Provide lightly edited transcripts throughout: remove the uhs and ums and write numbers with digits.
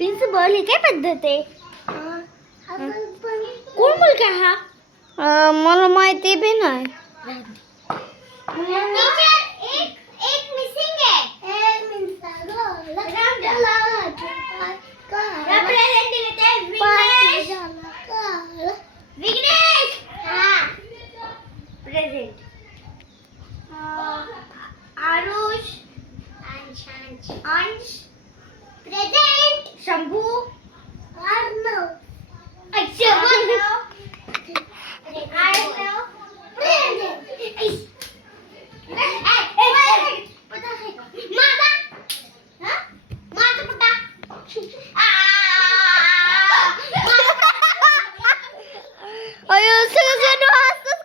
Principal ही काय पद्धत आहे? कोण मुलगा हा? मला माहिती बी नाही. आरुष अंश प्रेझेंट शंभू अर्णव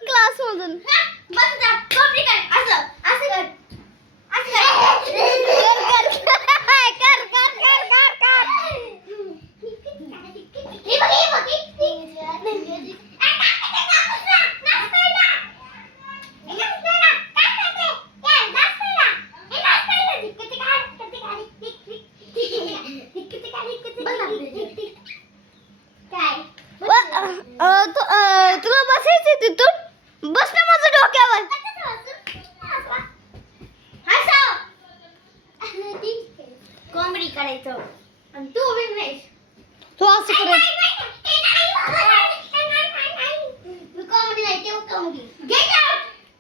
क्लास मधून तुला बसायचं तिथून बस ना माझ्या डोक्यावर. कॉमेडी करायचं आणि तू विघ्नेश तू असं करायचं. कॉमेडी नाही ते comedy. Get out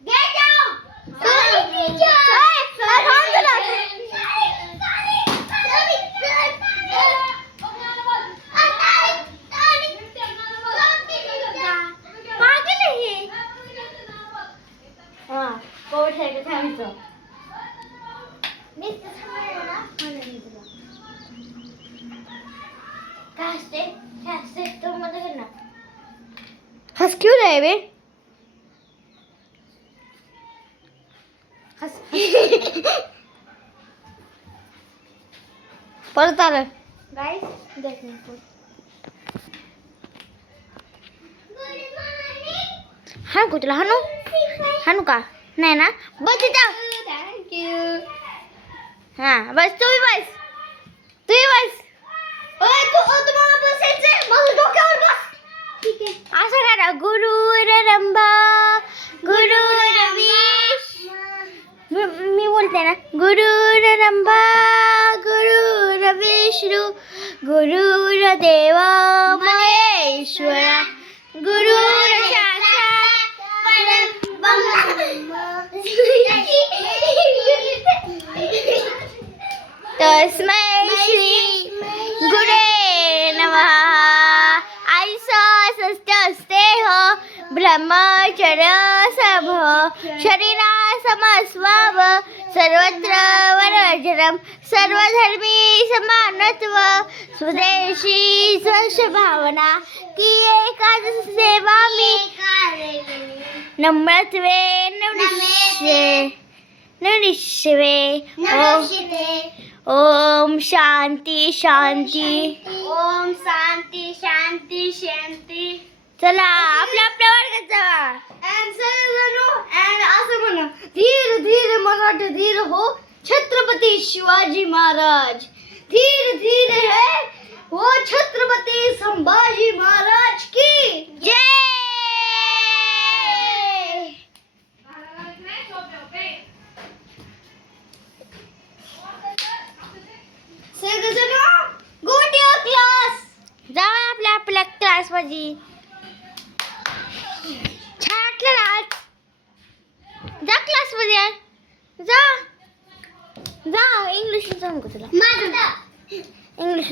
get out. हस क्यों रहे बे? हस परत आलं गाइस देखने को. हा को तुला हानू हानू का नाही ना बस इथं. थँक्यू. हा बस तुम्ही बस तुम्हाला बसायचंय माझ्या डोक्यावर बस. ठीक आहे असं करा. गुरुरंभा गुरुरवीश मी बोलते ना. गुरुरंभा गुरुरविष्णू गुरुर्देव महेश्वरा गुरुर्साक्षात् परब्रह्म तस्मै श्री गुरे नमः. आयुष्यस्तेह ब्रह्मचर्य सभ शरीरा समस्वभ सर्वत्र वर्जनम सर्वधर्मी समानत्व स्वदेशी स्वभावना की एकादश सेवा मी नम्रत्वे ननिष्वे ओम शांती शांती ओम शांती शांती शांती. चला आपल्या आपल्या वर्गात जावा. असं म्हणा धीर धीर मराठा धीर हो छत्रपती शिवाजी महाराज. धीर धीर है वो छत्रपती संभाजी महाराज की जय. Go to your class. जावा आपल्या आपल्या क्लास मध्ये. छाटलं आज जा क्लास मध्ये जा जा. इंग्लिश सांगू तुला इंग्लिश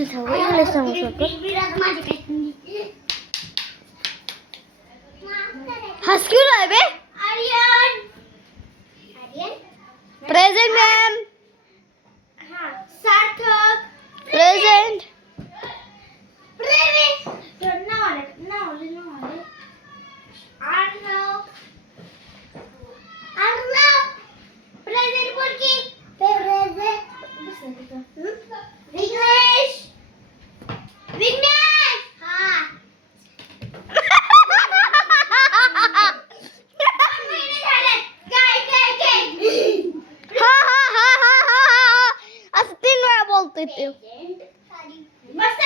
सांगू शकतो. हस क्यों रहा है बे? Aryan present ma'am. Sarthak present. Present बोल की विघ्नेश विघ्नेश. हाँ असं 3 वेळा बोलतोय ते. बस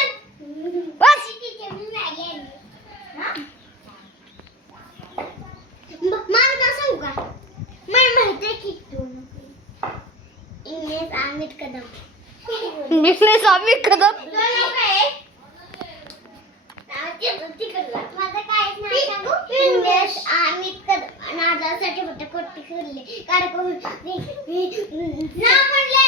मला सांगू का मला माहिती की तू इंग्लिश अमित कदम बिझनेस आम्ही कदम माझं काहीच नाही सांगू इंग्लिश अमित कदम नादासाठी मोठे कोटी फिरले कारण ना म्हणले